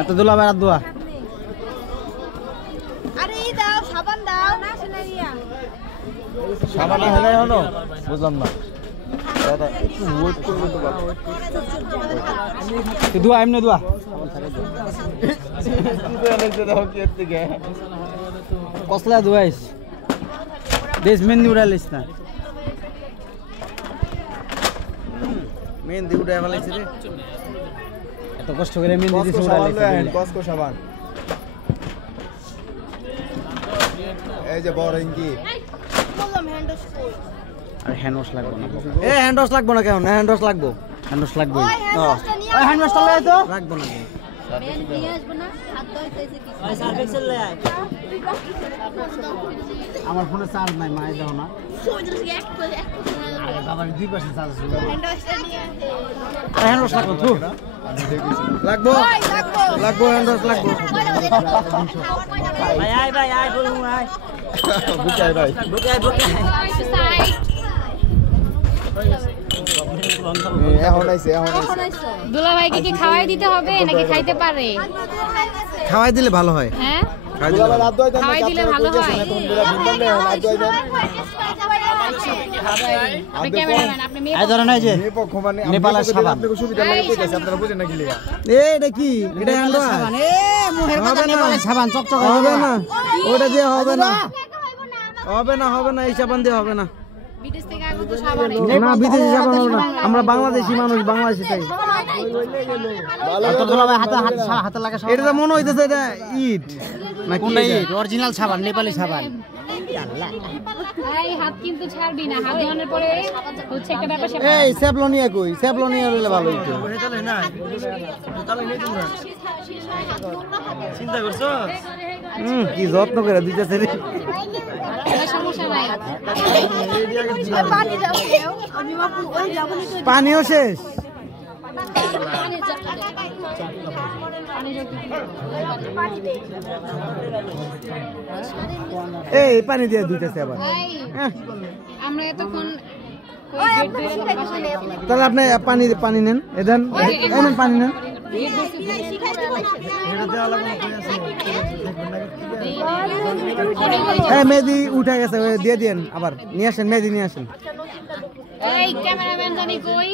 এত দুলা ভাই দোয়া আরে এই দাও সাবান দাও না সোনারিয়া সাবান হলে হলো বুঝলাম না দাদা একটু ওয়েট করবে তো বাবা তুই দোয়া এমনি দোয়া তুই লাগছে দাও কি এত গে কসলা দোয়াইস দেশ মেহেন্দি উড়াইলিস না মেহেন্দি উড়াই ফেলাইছে রে এত কষ্ট করে মেহেন্দি দিছে উড়াইলিস কসকো সাবান এই যে বড় ইঞ্জি বললাম হ্যান্ডওয়াশ কই আর হ্যান্ড ওয়াশ লাগবে না এ হ্যান্ড ওয়াশ লাগবে না কেন হ্যান্ড ওয়াশ লাগবে হ্যান্ড ওয়াশ লাগবে ওই হ্যান্ডওয়াশটা নিয়ে হ্যান্ড ওয়াশটা লয়ে তো লাগবে না মেন নিয়ে আসব না হাত ধুইতেছে কি ওই সার্ফেক্সেল লয়ে আয় আমার ফোনে চার্জ নাই মাই দাও না আরে বাবা দুই পাশে চার্জ আছে হ্যান্ডওয়াশটা নিয়ে আসে হ্যান্ড ওয়াশ লাগবে তো লাগবো লাগবো হ্যান্ড ওয়াশ লাগবো ভাই আয় বলুন আয় বুঝাই ভাই বুকাই এখন আইছে দুলা ভাইকে কি খাওয়াই দিতে হবে নাকি খাইতে পারে? খাওয়াই দিলে ভালো হয় হ্যাঁ, খাওয়াই দিলে ভালো হয় খাওয়াই দিলে ভালো হয়। আপনি ক্যামেরাম্যান, আপনি মেয়ে এই ধরেন এই যে পক্ষ মানে নেপালের সাবান আপনাকে সুবিধা লাগে কইতাছে আপনারা বুঝেন না কি লাগা এটা কি এটা হ্যান্ড ওয়াশ সাবান মুহের কথা নেপালের সাবান চকচক হবে না ওটা দিয়ে হবে না হবে না এই সাবান দিয়ে হবে না বিদেশ থেকে আগত সাবান না বিদেশি সাবান হবে না আমরা বাংলাদেশি মানুষ বাংলাদেশি তাই তো দুলা ভাই হাতে লাগা সাবান এটা তো মনে হইতেছে এটা ইট না কি কোনটা ইট অরিজিনাল সাবান নেপালি সাবান এই হাত কিন্তু ছাড়বি না, হাত ধোয়ানোর পরে হচ্ছে একটা ব্যাপার স্যাপার। এই স্যাভলনিয়া কই স্যাভলনিয়া হলে ভালো হইতো চিন্তা করছো কি যত্ন করে দিতেছে রে কোনো সমস্যা নাই। পানি দাও আমি বাপু ওই যাবনি তো পানিও শেষ এই পানি দিয়ে দিতেছে আবার ভাই, আমরা এতক্ষণ তাহলে আপনি পানি নেন এদেন এনেন পানি নেন হ্যাঁ মেহেদি উঠে গেছে ওই দিয়ে দিন আবার নিয়ে আসেন মেহেদি নিয়ে আসেন এই ক্যামেরাম্যান জানি কই,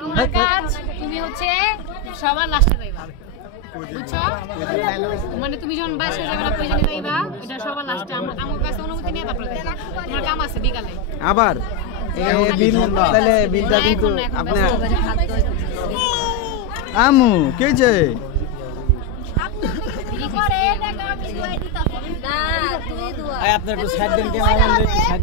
তোমার কাজ তুমি হচ্ছে সবার লাস্টে যাইবা, বুঝছো? মানে তুমি যখন বাসে যাবে না কই জানি যাইবা, এটা সবার লাস্টে। আমার কাছে অনুমতি নিয়ে তারপরে যাইবা, তোমার কাম আছে বিকালে। আবার বিল তাহলে বিলটা কিন্তু আপনি আমু কে যে করে দেখা আমি দুয়াই দিতাম না তুই দুয়া আপনার একটু সাইড দেন ক্যামেরাম্যান